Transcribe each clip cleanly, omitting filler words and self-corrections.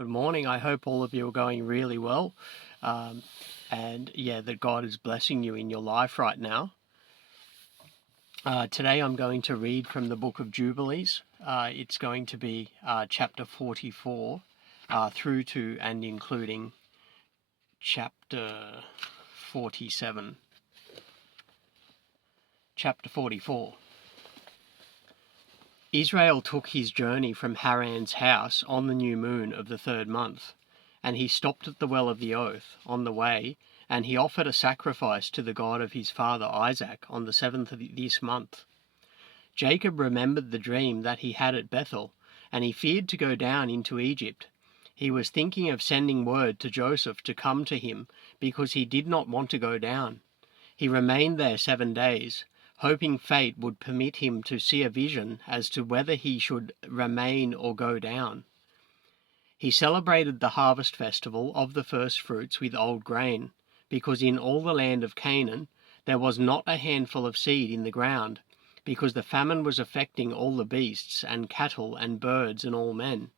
Good morning. I hope all of you are going really well. That God is blessing you in your life right now. Today I'm going to read from the book of Jubilees. It's going to be chapter 44 through to and including chapter 47. Chapter 44. Israel took his journey from Haran's house on the new moon of the 3rd month, and he stopped at the well of the oath on the way, and he offered a sacrifice to the God of his father Isaac on the 7th of this month. Jacob remembered the dream that he had at Bethel, and he feared to go down into Egypt. He was thinking of sending word to Joseph to come to him, because he did not want to go down. He remained there 7 days, hoping fate would permit him to see a vision as to whether he should remain or go down. He celebrated the harvest festival of the first fruits with old grain, because in all the land of Canaan there was not a handful of seed in the ground, because the famine was affecting all the beasts and cattle and birds and all men.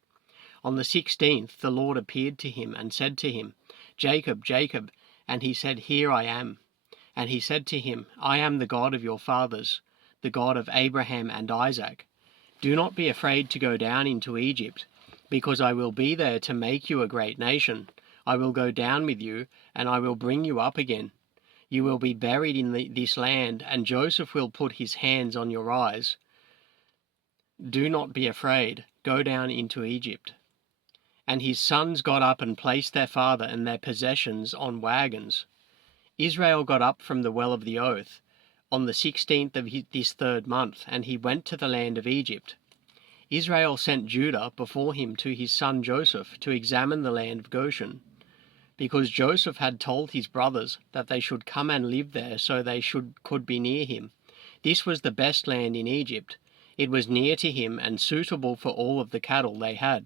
On the 16th the Lord appeared to him and said to him, "Jacob, Jacob," and he said, "Here I am." And he said to him, "I am the God of your fathers, the God of Abraham and Isaac. Do not be afraid to go down into Egypt, because I will be there to make you a great nation. I will go down with you, and I will bring you up again. You will be buried in this land, and Joseph will put his hands on your eyes. Do not be afraid. Go down into Egypt." And his sons got up and placed their father and their possessions on wagons. Israel got up from the well of the oath on the 16th of this 3rd month, and he went to the land of Egypt. Israel sent Judah before him to his son Joseph to examine the land of Goshen, because Joseph had told his brothers that they should come and live there so they could be near him. This was the best land in Egypt. It was near to him and suitable for all of the cattle they had.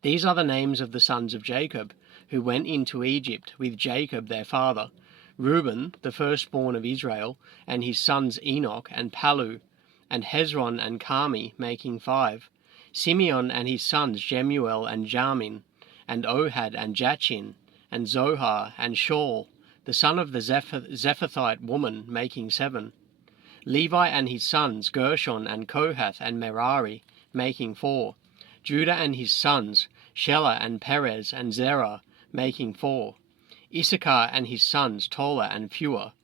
These are the names of the sons of Jacob, who went into Egypt with Jacob their father: Reuben, the firstborn of Israel, and his sons Enoch and Palu, and Hezron and Carmi, making 5. Simeon and his sons Jemuel and Jamin, and Ohad and Jachin, and Zohar and Shaul, the son of the Zephathite woman, making 7. Levi and his sons Gershon and Kohath and Merari, making 4. Judah and his sons Shelah and Perez and Zerah, making 4. Issachar and his sons Tola and Phua,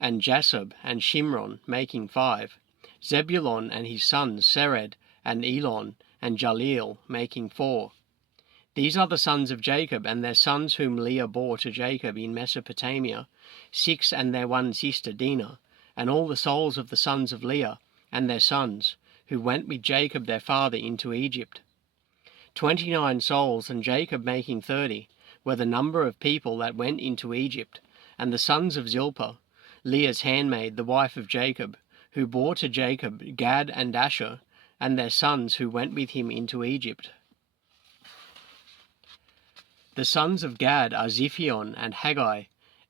and Jasub and Shimron, making 5. Zebulon and his sons Sered and Elon and Jaleel, making 4. These are the sons of Jacob and their sons whom Leah bore to Jacob in Mesopotamia, 6, and their one sister Dinah, and all the souls of the sons of Leah and their sons, who went with Jacob their father into Egypt. 29 souls, and Jacob making 30, were the number of people that went into Egypt. And the sons of Zilpah, Leah's handmaid, the wife of Jacob, who bore to Jacob Gad and Asher, and their sons who went with him into Egypt. The sons of Gad are Ziphion and Haggai,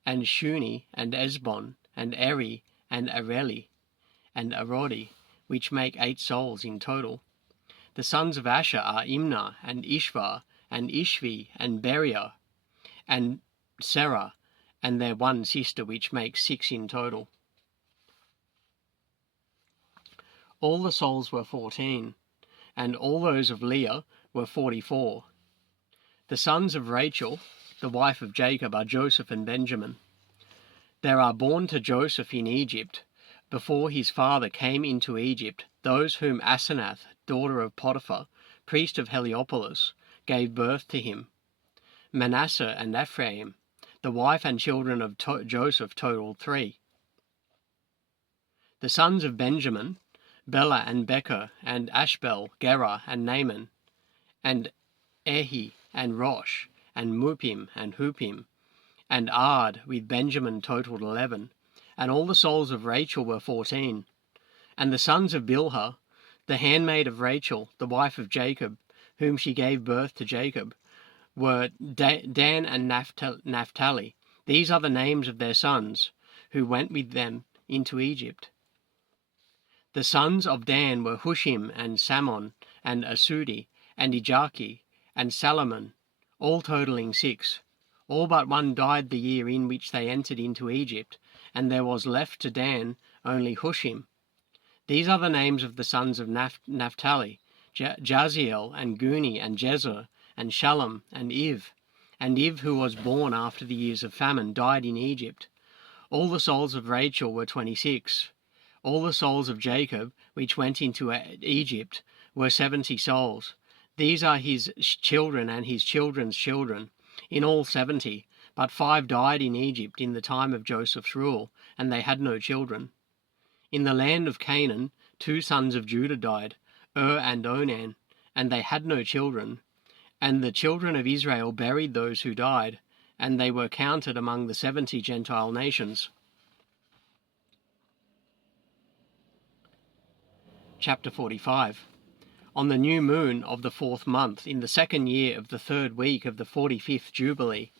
and Shuni, and Esbon, and Eri, and Areli, and Arodi, which make 8 souls in total. The sons of Asher are Imnah, and Ishvar, and Ishvi, and Beriah, and Serah, and their one sister, which makes 6 in total. All the souls were 14, and all those of Leah were 44. The sons of Rachel, the wife of Jacob, are Joseph and Benjamin. There are born to Joseph in Egypt, before his father came into Egypt, those whom Asenath, daughter of Potiphar, priest of Heliopolis, gave birth to him: Manasseh and Ephraim. The wife and children of Joseph totaled 3. The sons of Benjamin, Bela and Becher, and Ashbel, Gera and Naaman, and Ehi and Rosh, and Mupim and Hupim, and Ard with Benjamin totaled 11, and all the souls of Rachel were 14. And the sons of Bilhah, the handmaid of Rachel, the wife of Jacob, whom she gave birth to Jacob, were Dan and Naphtali. These are the names of their sons, who went with them into Egypt. The sons of Dan were Hushim and Samon and Asudi and Ijaki and Salomon, all totaling 6. All but one died the year in which they entered into Egypt, and there was left to Dan only Hushim. These are the names of the sons of Naphtali, Jaziel, and Guni, and Jezer, and Shalom, and Iv. And Iv, who was born after the years of famine, died in Egypt. All the souls of Rachel were 26. All the souls of Jacob, which went into Egypt, were 70 souls. These are his children and his children's children, in all 70, but 5 died in Egypt in the time of Joseph's rule, and they had no children. In the land of Canaan, 2 sons of Judah died, and Onan, and they had no children. And the children of Israel buried those who died, and they were counted among the 70 Gentile nations. Chapter 45. On the new moon of the 4th month, in the 2nd year of the 3rd week of the 45th Jubilee,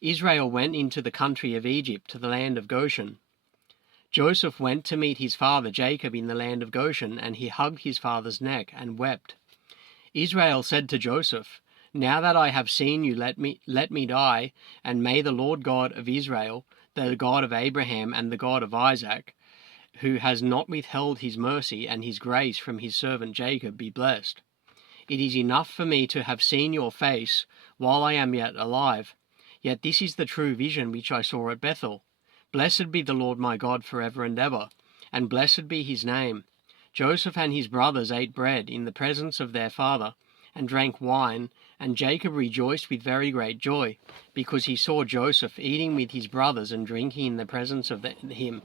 Israel went into the country of Egypt to the land of Goshen. Joseph went to meet his father Jacob in the land of Goshen, and he hugged his father's neck and wept. Israel said to Joseph, "Now that I have seen you, let me die, and may the Lord God of Israel, the God of Abraham and the God of Isaac, who has not withheld his mercy and his grace from his servant Jacob, be blessed. It is enough for me to have seen your face while I am yet alive. Yet this is the true vision which I saw at Bethel. Blessed be the Lord my God forever and ever, and blessed be his name." Joseph and his brothers ate bread in the presence of their father, and drank wine, and Jacob rejoiced with very great joy, because he saw Joseph eating with his brothers and drinking in the presence of him.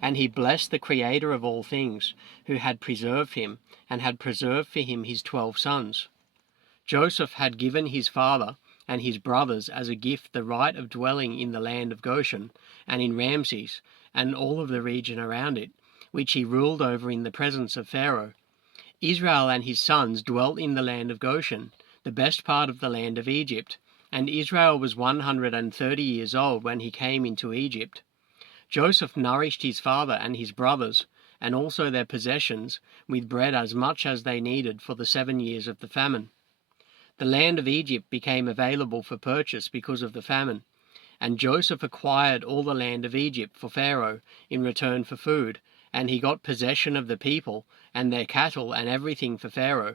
And he blessed the Creator of all things, who had preserved him, and had preserved for him his 12 sons. Joseph had given his father and his brothers as a gift the right of dwelling in the land of Goshen, and in Ramses, and all of the region around it, which he ruled over in the presence of Pharaoh. Israel and his sons dwelt in the land of Goshen, the best part of the land of Egypt, and Israel was 130 years old when he came into Egypt. Joseph nourished his father and his brothers, and also their possessions, with bread as much as they needed for the 7 years of the famine. The land of Egypt became available for purchase because of the famine, and Joseph acquired all the land of Egypt for Pharaoh in return for food, and he got possession of the people and their cattle and everything for Pharaoh.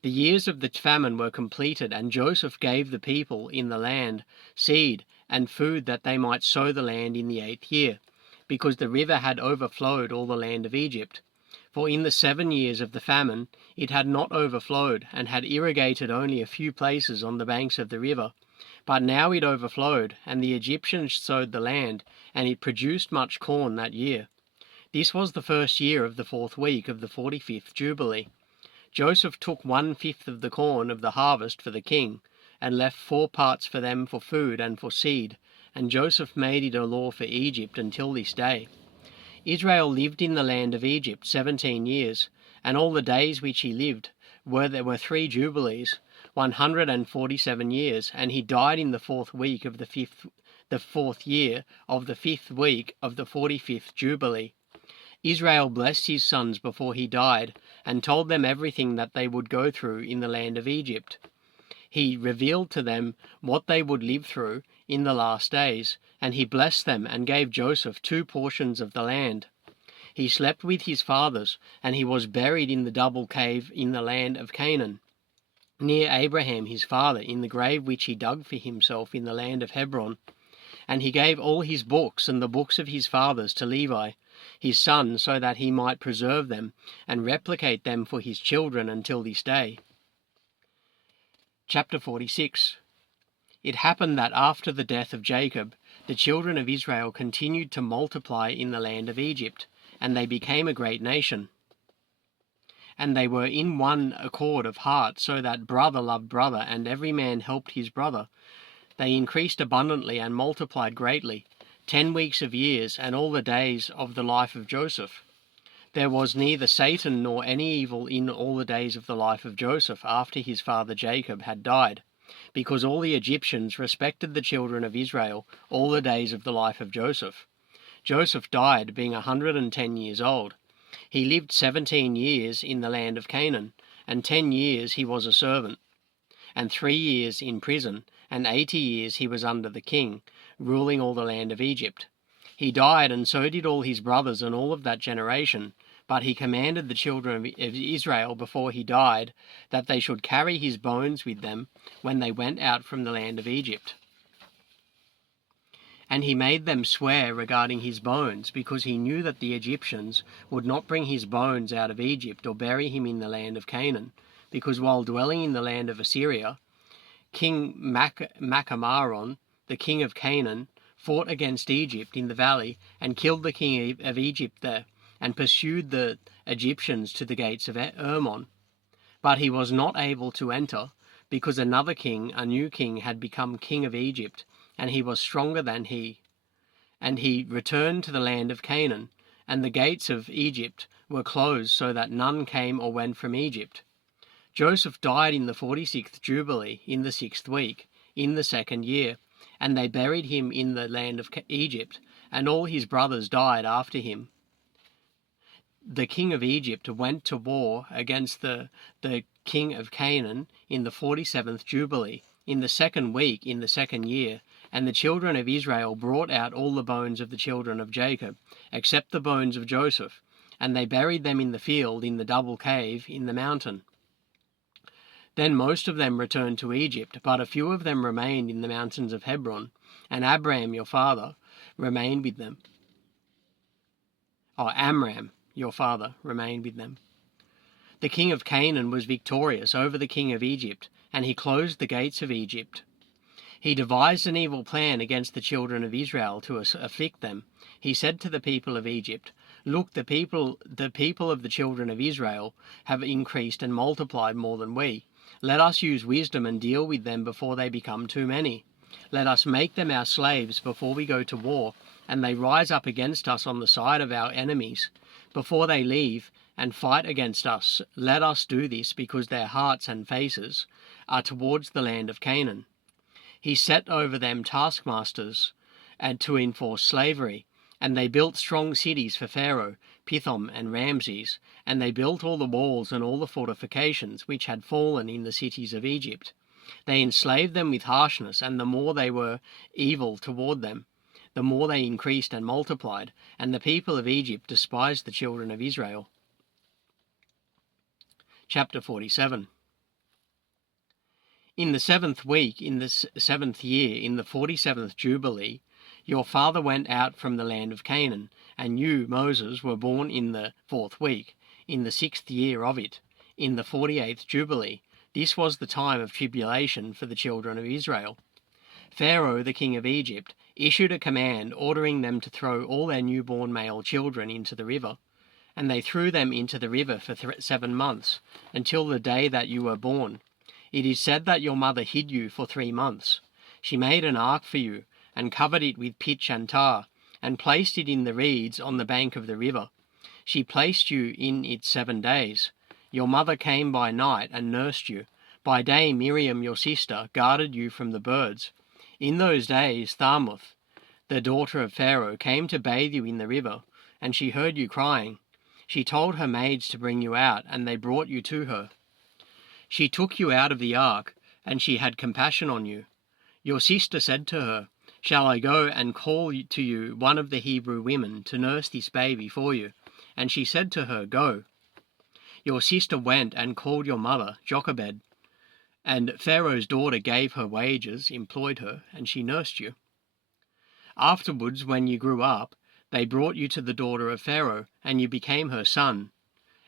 The years of the famine were completed, and Joseph gave the people in the land seed and food that they might sow the land in the 8th year, because the river had overflowed all the land of Egypt. For in the 7 years of the famine it had not overflowed, and had irrigated only a few places on the banks of the river. But now it overflowed, and the Egyptians sowed the land, and it produced much corn that year. This was the 1st year of the 4th week of the 45th Jubilee. Joseph took 1/5 of the corn of the harvest for the king, and left 4 parts for them for food and for seed, and Joseph made it a law for Egypt until this day. Israel lived in the land of Egypt 17 years, and all the days which he lived there were 3 Jubilees, 147 years, and he died in the 4th week of the 4th year of the 5th week of the 45th Jubilee. Israel blessed his sons before he died, and told them everything that they would go through in the land of Egypt. He revealed to them what they would live through in the last days, and he blessed them and gave Joseph 2 portions of the land. He slept with his fathers, and he was buried in the double cave in the land of Canaan, near Abraham his father, in the grave which he dug for himself in the land of Hebron. And he gave all his books and the books of his fathers to Levi, his son, so that he might preserve them and replicate them for his children until this day. Chapter 46. It happened that after the death of Jacob, the children of Israel continued to multiply in the land of Egypt, and they became a great nation. And they were in one accord of heart, so that brother loved brother, and every man helped his brother. They increased abundantly and multiplied greatly, 10 weeks of years, and all the days of the life of Joseph. There was neither Satan nor any evil in all the days of the life of Joseph after his father Jacob had died, because all the Egyptians respected the children of Israel all the days of the life of Joseph. Joseph died, being 110 years old. He lived 17 years in the land of Canaan, and 10 years he was a servant. and 3 years in prison, and 80 years he was under the king, ruling all the land of Egypt. He died, and so did all his brothers and all of that generation. But he commanded the children of Israel before he died that they should carry his bones with them when they went out from the land of Egypt. And he made them swear regarding his bones, because he knew that the Egyptians would not bring his bones out of Egypt or bury him in the land of Canaan, because while dwelling in the land of Assyria, King Macamaron, the king of Canaan, fought against Egypt in the valley and killed the king of Egypt there, and pursued the Egyptians to the gates of Ermon. But he was not able to enter, because another king, a new king, had become king of Egypt, and he was stronger than he. And he returned to the land of Canaan, and the gates of Egypt were closed, so that none came or went from Egypt. Joseph died in the 46th Jubilee, in the 6th week, in the 2nd year, and they buried him in the land of Egypt, and all his brothers died after him. The king of Egypt went to war against the king of Canaan in the 47th Jubilee, in the 2nd week, in the 2nd year, and the children of Israel brought out all the bones of the children of Jacob, except the bones of Joseph, and they buried them in the field in the double cave in the mountain. Then most of them returned to Egypt, but a few of them remained in the mountains of Hebron, and Amram your father remained with them. The king of Canaan was victorious over the king of Egypt, and he closed the gates of Egypt. He devised an evil plan against the children of Israel to afflict them. He said to the people of Egypt, "Look, the people of the children of Israel have increased and multiplied more than we. Let us use wisdom and deal with them before they become too many. Let us make them our slaves before we go to war, and they rise up against us on the side of our enemies. Before they leave and fight against us, let us do this, because their hearts and faces are towards the land of Canaan." He set over them taskmasters and to enforce slavery, and they built strong cities for Pharaoh, Pithom and Ramses, and they built all the walls and all the fortifications which had fallen in the cities of Egypt. They enslaved them with harshness, and the more they were evil toward them, the more they increased and multiplied, and the people of Egypt despised the children of Israel. Chapter 47. In the 7th week, in the 7th year, in the 47th Jubilee, your father went out from the land of Canaan, and you, Moses, were born in the 4th week, in the 6th year of it, in the 48th Jubilee. This was the time of tribulation for the children of Israel. Pharaoh, the king of Egypt, issued a command ordering them to throw all their newborn male children into the river. And they threw them into the river for 7 months, until the day that you were born. It is said that your mother hid you for 3 months. She made an ark for you, and covered it with pitch and tar, and placed it in the reeds on the bank of the river. She placed you in it 7 days. Your mother came by night and nursed you. By day Miriam, your sister, guarded you from the birds. In those days Tharmuth, the daughter of Pharaoh, came to bathe you in the river, and she heard you crying. She told her maids to bring you out, and they brought you to her. She took you out of the ark, and she had compassion on you. Your sister said to her, "Shall I go and call to you one of the Hebrew women to nurse this baby for you?" And she said to her, "Go." Your sister went and called your mother, Jochebed, and Pharaoh's daughter gave her wages, employed her, and she nursed you. Afterwards, when you grew up, they brought you to the daughter of Pharaoh, and you became her son.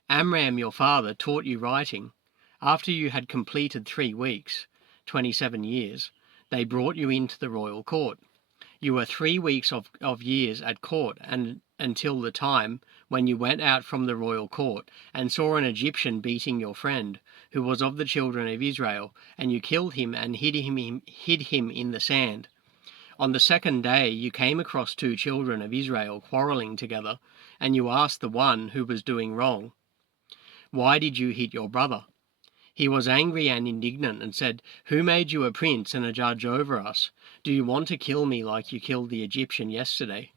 Amram, your father, taught you writing. After you had completed 3 weeks, 27 years, they brought you into the royal court. You were 3 weeks of years at court, and until the time when you went out from the royal court and saw an Egyptian beating your friend, who was of the children of Israel, and you killed him and hid him in the sand. On the 2nd day you came across 2 children of Israel quarreling together, and you asked the one who was doing wrong, "Why did you hit your brother?" He was angry and indignant and said, "Who made you a prince and a judge over us? Do you want to kill me like you killed the Egyptian yesterday?"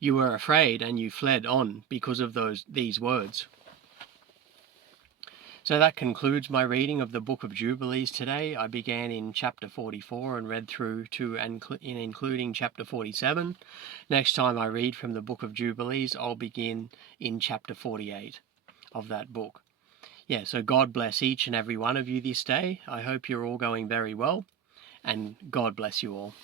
You were afraid, and you fled on because of these words. So that concludes my reading of the book of Jubilees today. I began in chapter 44 and read through to including chapter 47. Next time I read from the book of Jubilees, I'll begin in chapter 48 of that book. Yeah, so God bless each and every one of you this day. I hope you're all going very well, and God bless you all.